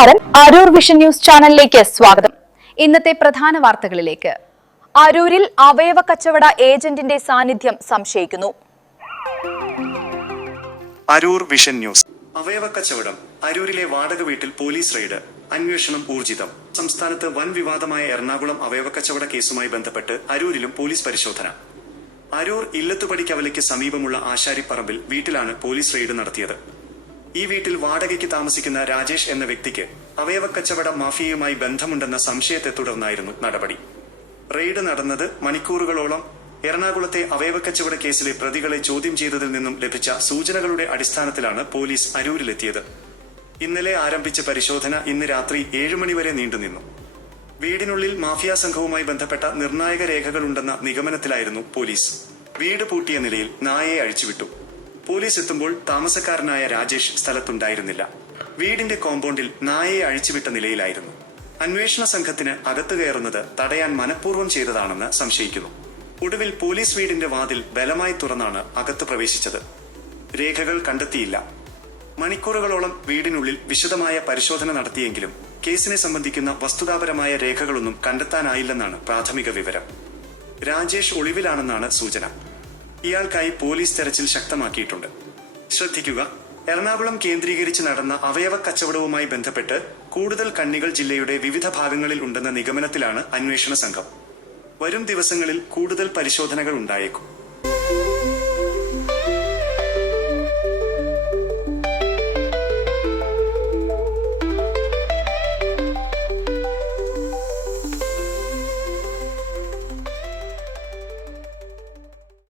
നമസ്കാരം, Aroor Vision news ചാനലിലേക്ക് സ്വാഗതം. ഇന്നത്തെ പ്രധാന വാർത്തകളിലേക്ക്. അരൂരിൽ അവയവ കച്ചവട ഏജന്റിന്റെ സാന്നിധ്യം സംശയിക്കുന്നു. Aroor Vision News. അവയവ കച്ചവടം. അരൂരിലെ വാടക വീട്ടിൽ പോലീസ് റെയ്ഡ്. അന്വേഷണം ഊർജിതം. സംസ്ഥാനത്ത് വൻ വിവാദമായ എറണാകുളം അവയവ കച്ചവട കേസുമായി ബന്ധപ്പെട്ട് അരൂരിലും പോലീസ് പരിശോധന. അരൂർ ഇല്ലത്തുപടിക്കവലയ്ക്ക് സമീപമുള്ള ആശാരിപ്പറമ്പിൽ വീട്ടിലാണ് പോലീസ് റെയ്ഡ് നടത്തിയത്. ഈ വീട്ടിൽ വാടകയ്ക്ക് താമസിക്കുന്ന രാജേഷ് എന്ന വ്യക്തിക്ക് അവയവ കച്ചവട മാഫിയയുമായി ബന്ധമുണ്ടെന്ന സംശയത്തെ തുടർന്നായിരുന്നു നടപടി. റെയ്ഡ് നടന്നത് മണിക്കൂറുകളോളം. എറണാകുളത്തെ അവയവ കച്ചവട കേസിലെ പ്രതികളെ ചോദ്യം ചെയ്തതിൽ നിന്നും ലഭിച്ച സൂചനകളുടെ അടിസ്ഥാനത്തിലാണ് പോലീസ് അരൂരിലെത്തിയത്. ഇന്നലെ ആരംഭിച്ച പരിശോധന ഇന്ന് രാത്രി 7 മണിവരെ നീണ്ടുനിന്നു. വീടിനുള്ളിൽ മാഫിയ സംഘവുമായി ബന്ധപ്പെട്ട നിർണായക രേഖകളുണ്ടെന്ന നിഗമനത്തിലായിരുന്നു പോലീസ്. വീട് പൂട്ടിയ നിലയിൽ നായയെ അഴിച്ചുവിട്ടു. പോലീസ് എത്തുമ്പോൾ താമസക്കാരനായ രാജേഷ് സ്ഥലത്തുണ്ടായിരുന്നില്ല. വീടിന്റെ കോമ്പൗണ്ടിൽ നായയെ അഴിച്ചുവിട്ട നിലയിലായിരുന്നു. അന്വേഷണ സംഘത്തിന് അകത്തു കയറുന്നത് തടയാൻ മനഃപൂർവ്വം ചെയ്തതാണെന്ന് സംശയിക്കുന്നു. ഒടുവിൽ പോലീസ് വീടിന്റെ വാതിൽ ബലമായി തുറന്നാണ് അകത്ത് പ്രവേശിച്ചത്. രേഖകൾ കണ്ടെത്തിയില്ല. മണിക്കൂറുകളോളം വീടിനുള്ളിൽ വിശദമായ പരിശോധന നടത്തിയെങ്കിലും കേസിനെ സംബന്ധിക്കുന്ന വസ്തുതാപരമായ രേഖകളൊന്നും കണ്ടെത്താനായില്ലെന്നാണ് പ്രാഥമിക വിവരം. രാജേഷ് ഒളിവിലാണെന്നാണ് സൂചന. ഇയാൾക്കായി പോലീസ് തെരച്ചിൽ ശക്തമാക്കിയിട്ടുണ്ട്. ശ്രദ്ധിക്കുക, എറണാകുളം കേന്ദ്രീകരിച്ച് നടന്ന അവയവ കച്ചവടവുമായി ബന്ധപ്പെട്ട് കൂടുതൽ കണ്ണികൾ ജില്ലയുടെ വിവിധ ഭാഗങ്ങളിൽ ഉണ്ടെന്ന നിഗമനത്തിലാണ് അന്വേഷണ സംഘം. വരും ദിവസങ്ങളിൽ കൂടുതൽ പരിശോധനകൾ ഉണ്ടായേക്കും.